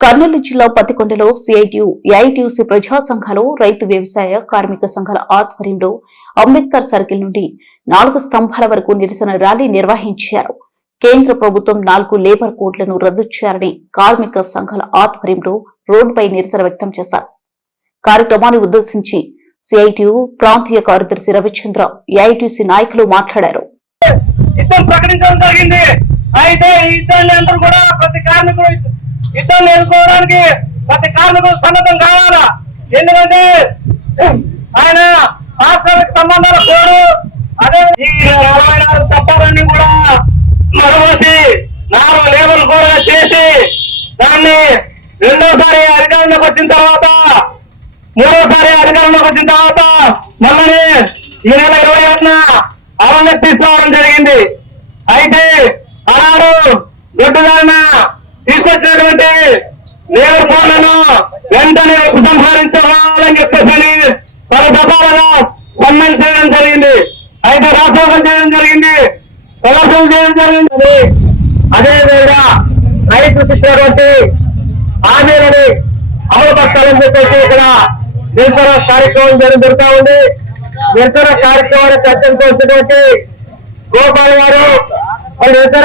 కర్నూలు జిల్లా పత్తికొండలో CITU AITUC ప్రజా సంఘాలు రైతు వ్యవసాయ కార్మిక సంఘాల ఆధ్వర్యంలో అంబేద్కర్ సర్కిల్ నుండి నాలుగు స్తంభాల వరకు నిరసన ర్యాలీ నిర్వహించారు. కేంద్ర ప్రభుత్వం నాలుగు లేబర్ కోడ్లను రద్దు చేయాలని కార్మిక సంఘాల ఆధ్వర్యంలో రోడ్డుపై నిరసన వ్యక్తం చేశారు. కార్యక్రమాన్ని ఉద్దేశించి సిఐటియు ప్రాంతీయ కార్యదర్శి రవిచంద్ర ఏఐటియుసి నాయకులు మాట్లాడారు. అయితే ఈ అందరూ కూడా ప్రతి కార్మికుడు యుద్ధం నేర్చుకోవడానికి ప్రతి కార్మికులు సన్నద్ధం కావాలా? ఎందుకంటే ఆయన రాష్ట్రానికి సంబంధాలు కోడు అదే ఈ నలభై నాలుగు చట్టాలన్నీ కూడా మరవసి నాలుగు లేబుల్ కూడా చేసి దాన్ని రెండోసారి అధికారంలోకి వచ్చిన తర్వాత మూడోసారి అధికారంలోకి వచ్చిన తర్వాత మమ్మల్ని ఈ నెల ఇరవై ఒకటిన అమలు తీసుకురావడం జరిగింది. అయితే తీసుకొచ్చినటువంటి లేబర్ వెంటనే ఉపసంహరించాలని చెప్పేసి పలు దఫాలుగా సమ్మెలు చేయడం జరిగింది. అయితే రాష్ట్రం చేయడం జరిగింది. ప్రదర్శన చేయడం జరిగింది. అదేవిధంగా రైతులకు రైతు ఇచ్చినటువంటి హామీలని అమలు పరచాలని చెప్పేసి ఇక్కడ నిరసన కార్యక్రమం జరుగు- జరుగుతా ఉంది. నిరసన కార్యక్రమాన్ని చర్చకు వచ్చినటువంటి గోపాల్ గారు. నిరసన